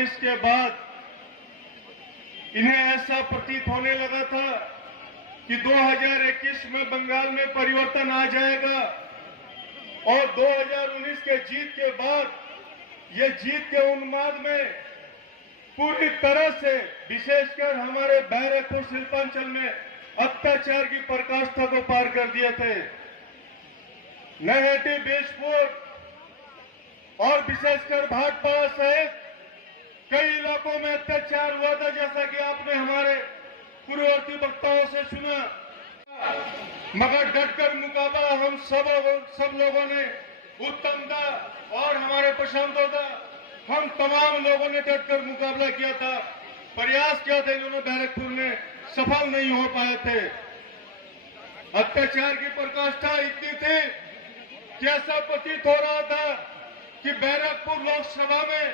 2019 के बाद इन्हें ऐसा प्रतीत होने लगा था कि 2021 में बंगाल में परिवर्तन आ जाएगा और 2019 के जीत के बाद ये जीत के उन्माद में पूरी तरह से विशेषकर हमारे बैरकपुर शिल्पांचल में अत्याचार की पराकाष्ठा को पार कर दिए थे। नैहेटी, बीजपुर और विशेषकर भाटपाड़ा सहित कई इलाकों में अत्याचार हुआ था, जैसा कि आपने हमारे पूर्ववर्ती वक्ताओं से सुना। मगर डटकर मुकाबला हम सब लोगों ने, उत्तम दा और हमारे प्रशांत दा, हम तमाम लोगों ने डटकर मुकाबला किया था, प्रयास किया था। इन्होंने बैरकपुर में सफल नहीं हो पाए थे। अत्याचार की पराकाष्ठा इतनी थी कि ऐसा प्रतीत हो रहा था कि बैरकपुर लोकसभा में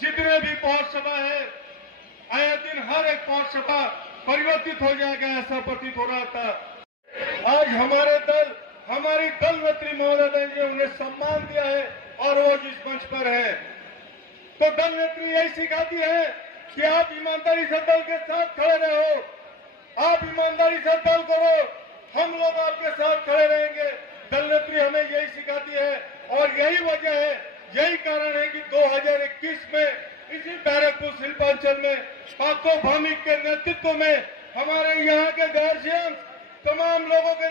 जितने भी पौर सभा है, आए दिन हर एक पौर सभा परिवर्तित हो जाएगा, ऐसा प्रतीत हो रहा था। आज हमारी दल नेत्री महोदय ने उन्हें सम्मान दिया है और वो जिस मंच पर है, तो दल नेत्री यही सिखाती है कि आप ईमानदारी से दल के साथ खड़े रहो, आप ईमानदारी से दल करो, हम लोग आपके साथ खड़े रहेंगे। दल नेत्री हमें यही सिखाती है और यही वजह है, यही कारण है कि 2021 में इसी बैरकपुर शिल्पांचल में पाको भौमिक के नेतृत्व में हमारे यहाँ के गार्जियन तमाम लोगों के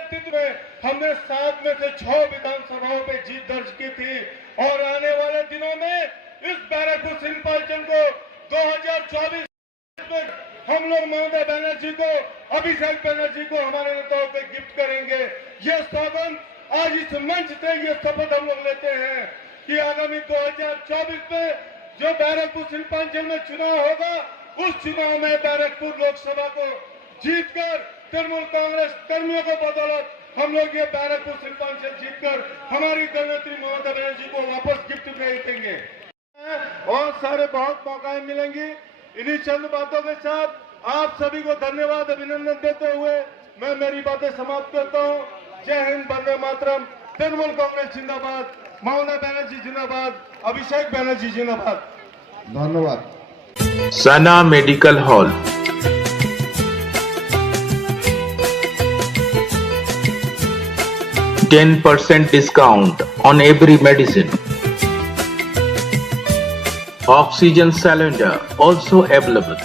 नेतृत्व में हमने 7 में से 6 विधानसभाओं पे जीत दर्ज की थी और आने वाले दिनों में इस बैरकपुर शिल्पांचल को 2024 में हम लोग ममता बनर्जी को, अभिषेक बनर्जी को हमारे नेताओं पे गिफ्ट करेंगे। ये सौगंध आज इस मंच से ये शपथ हम लोग लेते हैं कि आगामी 2024 में जो बैरकपुर शिल्पांचल में चुनाव होगा, उस चुनाव में बैरकपुर लोकसभा को जीतकर तृणमूल कांग्रेस कर्मियों को बदौलत हम लोग ये बैरकपुर शिल्पांचल जीतकर हमारी दल नेत्री ममता बनर्जी को वापस गिफ्ट भेजेंगे। और सारे बहुत मौकाएं मिलेंगी। इन्हीं चंद बातों के साथ आप सभी को धन्यवाद, अभिनंदन देते हुए मैं मेरी बातें समाप्त करता हूं। जय हिंद, वंदे मातरम। तृणमूल कांग्रेस जिंदाबाद, ममता बनर्जी जिंदाबाद, अभिषेक बनर्जी जिंदाबाद। धन्यवाद। सना medical hall, 10% discount on every medicine. Oxygen cylinder also available.